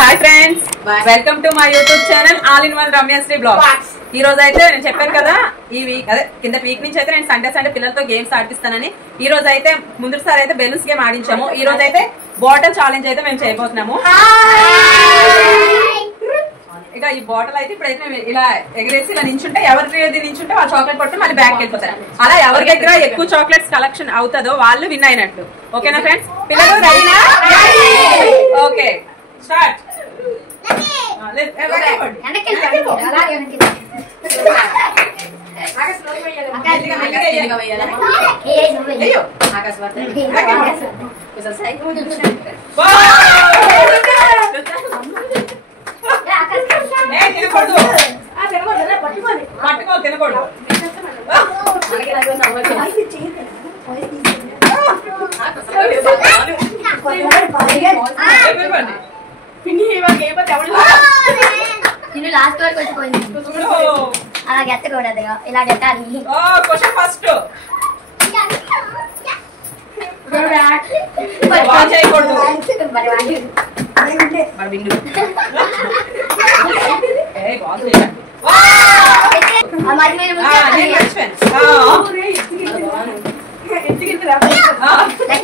Hi friends, welcome to my YouTube channel all in one Ramyasri blogs. ఈ రోజు అయితే నేను చెప్పాను కదా, ఈ వీక్ అదే కింద వీక్ నుంచి అయితే నేను సండే పిల్లలతో గేమ్స్ ఆడిపిస్తానని. ఈ రోజు అయితే ముందుసారి అయితే బెలూన్స్ గేమ్ ఆడించాము. ఈ రోజు అయితే బాటిల్ ఛాలెంజ్ అయితే మేము చేయబోతున్నాము. ఇక ఈ బాటిల్ అయితే ఇప్పుడైతే ఇలా ఎగరేసి ఇలా నించుంటే ఎవరి నించుంటే వాళ్ళు చాక్లెట్ పట్టుకుని మళ్ళీ బ్యాక్ వెళ్ళిపోతారు. అలా ఎవరి దగ్గర ఎక్కువ చాక్లెట్స్ కలెక్షన్ అవుతుందో వాళ్ళు విన్ అయినట్టు. ఓకేనా ఫ్రెండ్స్? పిల్లలు రెడీనా? Okay, start. పట్టుకో, తినకూడదు. లాస్ట్ వరకు వచ్చిపోయింది. అలా గెత్తకూడదు, ఇలా గెట్టాలి. ఫస్ట్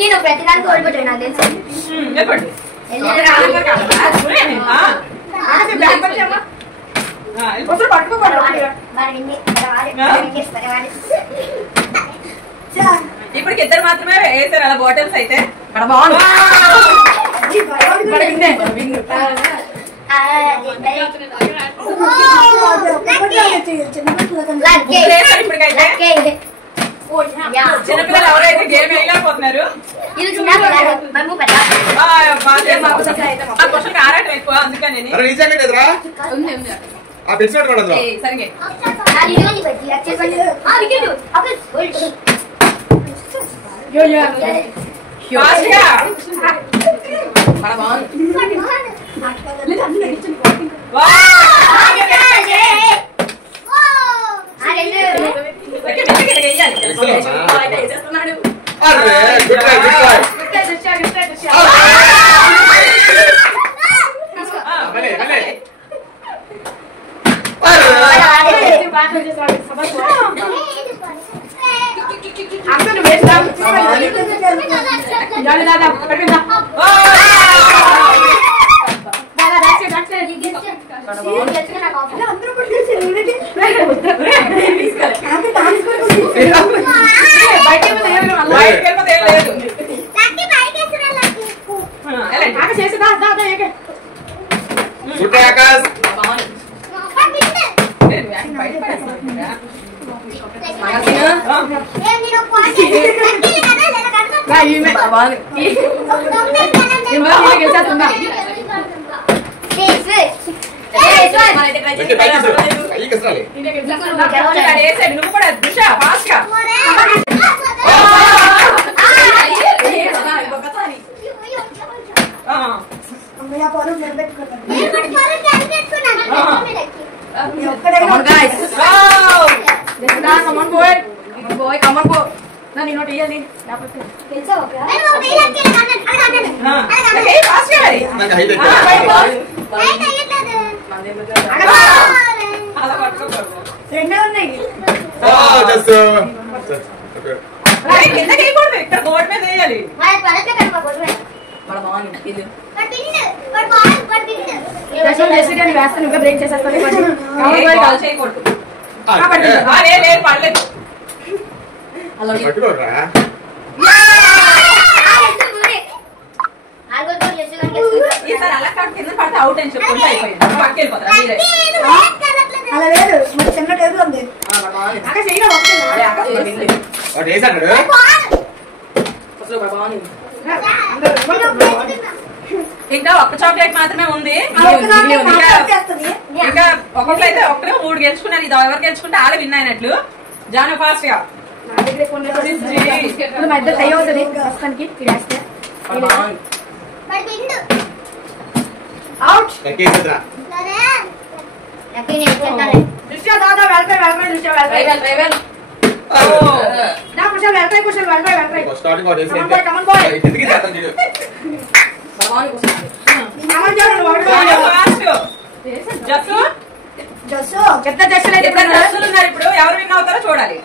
నువ్వు ప్రతిదానికి ఓడిపోతావు నాకు తెలుసు. ఇప్పటికి ఇద్దరు మాత్రమే వేసారు అలా బాటిల్స్ అయితే. ఇప్పటికైతే చిన్నపిల్లలు ఎవరైతే గేమ్ వేయలేకపోతున్నారు. క్వశ్చన్ ఆరాటం ఎక్కువ, అందుకని సరిగే నువ్వు కూడా దిశ ఫాస్ట్ గా ఇక్కడ బోర్డు మీద వేయాలి. ఈసారి అలా కాదు, కింద పడితే అవుట్ అని చెప్పుకుంటే అయిపోయింది. పక్కకి వెళ్ళిపోతారా మీరే? అలా లేదు, చిన్న టేబుల్ ఉంది. ఇంకా ఒక్క చాక్లెట్ మాత్రమే ఉంది. ఇంకా ఒక్కొక్కరైతే ఒక్కరే 3 గెలుచుకున్నారు. ఇది ఎవరు గెలుచుకుంటే ఆడ విన్ అయినట్లు. జాను ఫాస్ట్ గా starting audience. Come on, boy. Come on, boy. పెద్ద జస్సులు అయితే ఇప్పుడు జస్సులు ఉన్నారు. ఇప్పుడు ఎవరు విన్ అవుతారో చూడాలి.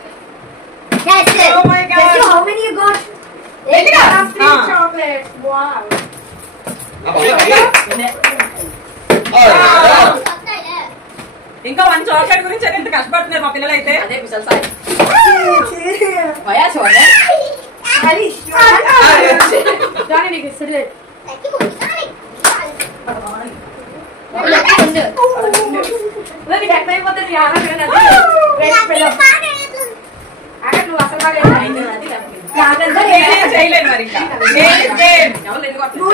Oh my God. How many you got? 3 chocolates. Wow. ఇంకా 1 చాక్లెట్ గురించి అయితే ఎంత కష్టపడుతున్నారు మా పిల్లలు అయితే. అదే కుశల్ సాయి భయా చూడండి Johnny, నీకు ఇస్తుంది. నీకు ఎట్లా అయిపోతుంది అక్కడ నువ్వు అసలు చేయలేదు మరి ఇంకా. ఎవరు రెండు కొట్టలేదు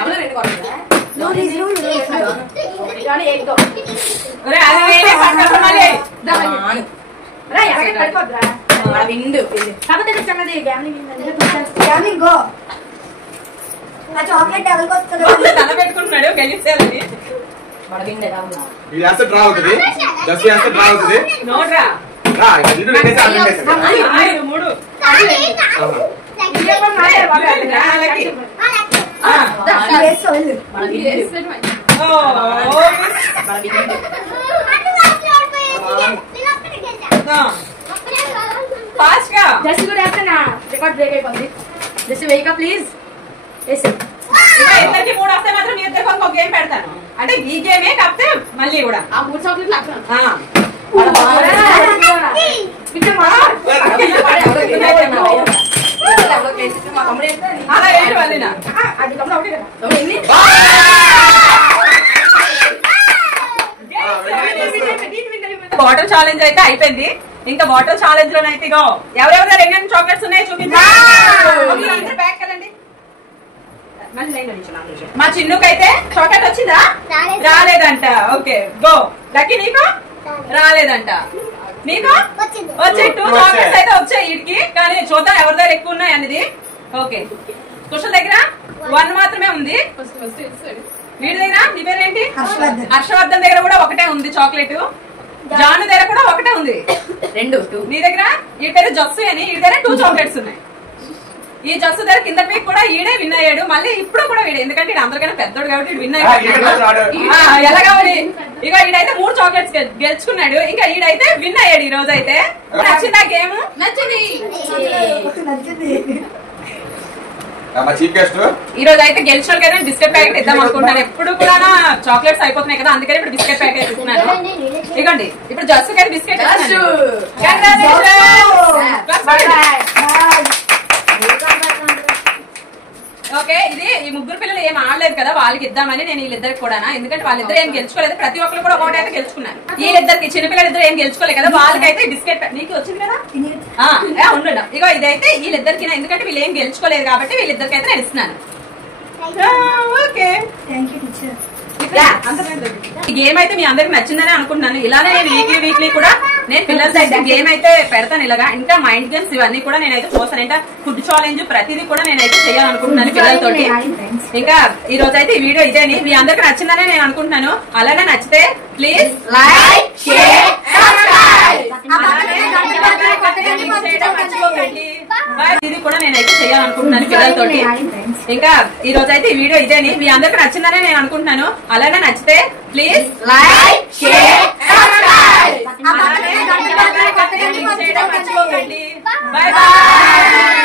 ఎవరు రెండు కొట్టలేదు Johnny, ఏంటో ఒరే, అది వేరే పక్కన మళ్ళీ. పడిపోద్రా విండు కాకపోతే సంగతి Gambling go. ఆ చాక్లెట్ ఎవరికి వస్తుందో తల పెట్టుకుంటున్నాడు గెలిస్తేయాలని. మన విండే రావునా ఇది యాక్సెప్ట్ డ్రా అవుతుంది. జస్ట్ యాక్సెప్ట్ డ్రా అవుతుంది. నోడ్రా. రా ఇక్కడ రెండు రెండేసి ఆరు రెండేసి. 3. వేసి వెళ్ళు. మన విండు మన విండు ఫాస్ట్ గా. జస్ట్ కూడా వేస్తున్నా రికార్డ్ బ్రేక్ అయిపోతుంది. జస్ట్ వెయిక ప్లీజ్ వేసి ఇంకా ఇద్దరికి 3 వస్తే మాత్రం మీ ఇద్దరికి ఇంకొక గేమ్ పెడతాను. అంటే ఈ గేమే కాకపోతే మళ్ళీ కూడా. ఆ 3 చాక్లెట్లు అక్కడ ఆ. మా తమ్ముడు ఏంటో అలా ఏంటి మళ్ళీనా? అది కమ్మ ఒకటే కదా బాటిల్ ఛాలెంజ్ అయితే అయిపోయింది. ఇంకా బాటిల్ ఛాలెంజ్ లోనైతే ఇగో ఎవరెవరు ఎన్ని చాక్లెట్స్ ఉన్నాయో చూపించండి. బ్యాక్ కదండి. మా చిన్నుకైతే చాక్లెట్ వచ్చిందా? రాలేదంట. Okay go. లక్కీ నీకు రాలేదంట. నీకు వచ్చాయి 2 చాక్లెట్స్ అయితే వచ్చాయి వీటికి. కానీ చూద్దాం ఎవరి దగ్గర ఎక్కువ ఉన్నాయి అనేది. ఓకే కుషల్ దగ్గర 1 మాత్రమే ఉంది. వీడి దగ్గర నీ పేరేంటి? హర్షవర్ధన్ దగ్గర కూడా ఒకటే ఉంది చాక్లెట్. జాను దగ్గర కూడా ఒకటే ఉంది. 2 నీ దగ్గర ఈ పేరు జస్సు అని ఈ దగ్గర 2 చాక్లెట్స్ ఉన్నాయి. ఈ జస్సు దగ్గర కింద పీక్ కూడా ఈడే విన్ అయ్యాడు. మళ్ళీ ఇప్పుడు కూడా వీడే, ఎందుకంటే ఇది అందరికన్నా పెద్దోడు కాబట్టి విన్ అయ్యాడు. ఎలా కావాలి? ఇక ఈడైతే 3 చాక్లెట్స్ గెలుచుకున్నాడు. ఇంకా ఈడైతే విన్ అయ్యాడు ఈ రోజు అయితే. నచ్చిందా గేమ్? నచ్చింది. మా చీఫ్ గెస్ట్ ఈ రోజు అయితే గెలిచిన వాళ్ళకైతే బిస్కెట్ ప్యాకెట్ ఇద్దాం అనుకుంటాను. ఎప్పుడు కూడా చాక్లెట్స్ అయిపోతున్నాయి కదా, అందుకని ఇప్పుడు బిస్కెట్ ప్యాకెట్ ఇస్తున్నాను. ఇవ్వండి. ఇప్పుడు జస్సు గారి బిస్కెట్ ఓకే. ఇది ఈ 3 పిల్లలు ఏం ఆడలేదు కదా, వాళ్ళకి ఇద్దామని నేను వీళ్ళిద్దరికి కూడా. ఎందుకంటే వాళ్ళిద్దరు ఏం గెలుచుకోలేదు. ప్రతి ఒక్కరు కూడా ఒకటి అయితే గెలుచుకున్నారు. వీళ్ళిద్దరికి చిన్నపిల్లలిద్దరు ఏం గెలుచుకోలేదు కదా, వాళ్ళకైతే బిస్కెట్ నీకు వచ్చింది కదా. ఉండడం ఇగో ఇదైతే వీళ్ళిద్దరికి, ఎందుకంటే వీళ్ళు ఏం గెలుచుకోలేదు కాబట్టి వీళ్ళిద్దరికి అయితే నేను ఇస్తున్నాను. ఓకే ఈ గేమ్ అయితే మీ అందరికి నచ్చిందని అనుకుంటున్నాను. ఇలానే నేను వీక్లీ కూడా నేను పిల్లలతో అయితే గేమ్ అయితే పెడతాను. ఇలాగా ఇంకా మైండ్ గేమ్స్ ఇవన్నీ కూడా నేనైతే చూస్తాను. ఇంకా ఫుడ్ ఛాలెంజ్ ప్రతిదీ కూడా నేనైతే చేయాలనుకుంటున్నాను పిల్లలతోటి. ఇంకా ఈ రోజు అయితే ఈ వీడియో ఇదేని మీ అందరికి నచ్చిందని నేను అనుకుంటున్నాను. అలానే నచ్చితే ప్లీజ్ లైక్ షేర్ ఇది కూడా నేనైతే చేయాలనుకుంటున్నాను పిల్లలతోటి. ఇంకా ఈ రోజు అయితే ఈ వీడియో ఇదేని మీ అందరికి నచ్చిందని నేను అనుకుంటున్నాను. అలానే నచ్చితే please like share subscribe. Bye bye.